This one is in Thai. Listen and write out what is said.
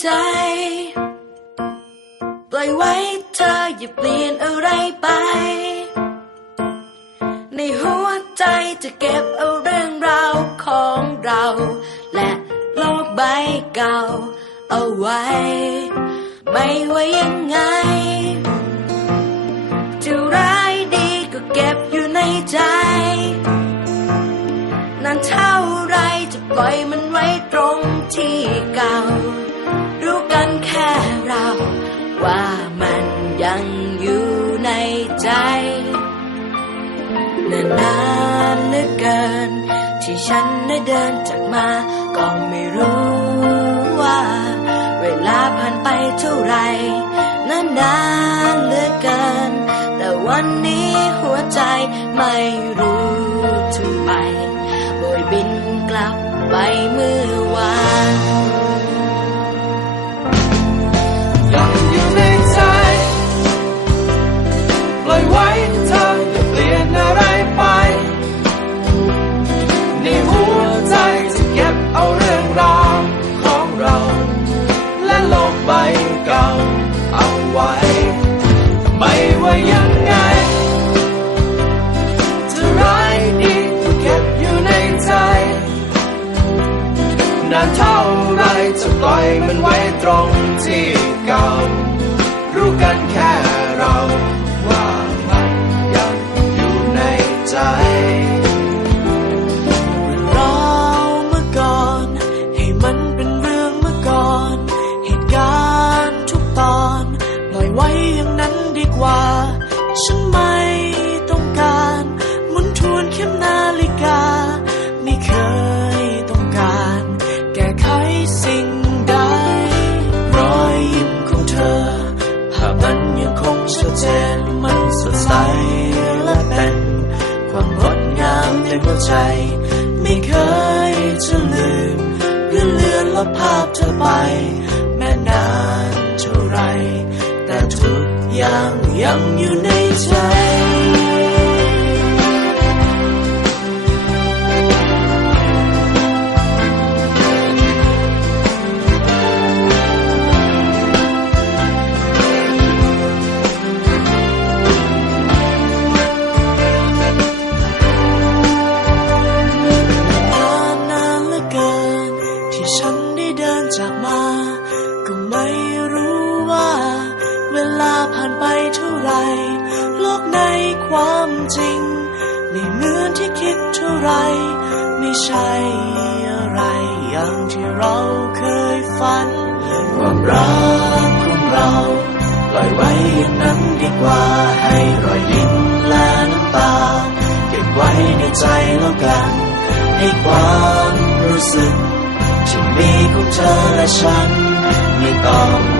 ใจ ปล่อยไว้เธออย่าเปลี่ยนอะไรไป ในหัวใจจะเก็บเอาเรื่องราวของเรา และโลกใบเก่าเอาไว้ ไม่ว่ายังไง จะร้ายดีก็เก็บอยู่ในใจ นานเท่าไรจะปล่อยมันไว้ตรงที่เก่า ค่เรา ว่ามันยังอยู่ในใจนิ่นนานเหลือเกิน ที่ฉันได้เดินจากมา ก็ไม่รู้ว่า เวลาผ่านไปเท่าไรนานนานเหลือเกิน แต่วันนี้หัวใจไม่รู้ทำไมโบยบินกลับไปเมื่อ นานเท่าไรจะปล่อยมันไว้ตรงที่เก่า รู้กันแค่เราว่ามันยังอยู่ในใจเราเมื่อก่อน ให้มันเป็นเรื่องเมื่อก่อน เหตุการณ์ทุกตอน ปล่อยไว้อย่างนั้นดีกว่า ฉันไม่ ใจ ไม่เคยจะลืมหรือเลือนลบภาพเธอไป แม้นานเท่าไร แต่ทุกอย่างยังอยู่ในใจ มา ก็ไม่รู้ว่า เวลาผ่านไปเท่าไรโลกในความจริงไม่เหมือนที่คิดเท่าไร ไม่ใช่อะไรอย่างที่เราเคยฝัน ความรักของเราปล่อยไว้อย่างนั้นดีกว่าให้รอยยิ้มและน้ำตา เก็บไว้ในใจแล้วกัน ให้ความรู้สึก ที่มีของเธอและฉัน ไม่ต้อง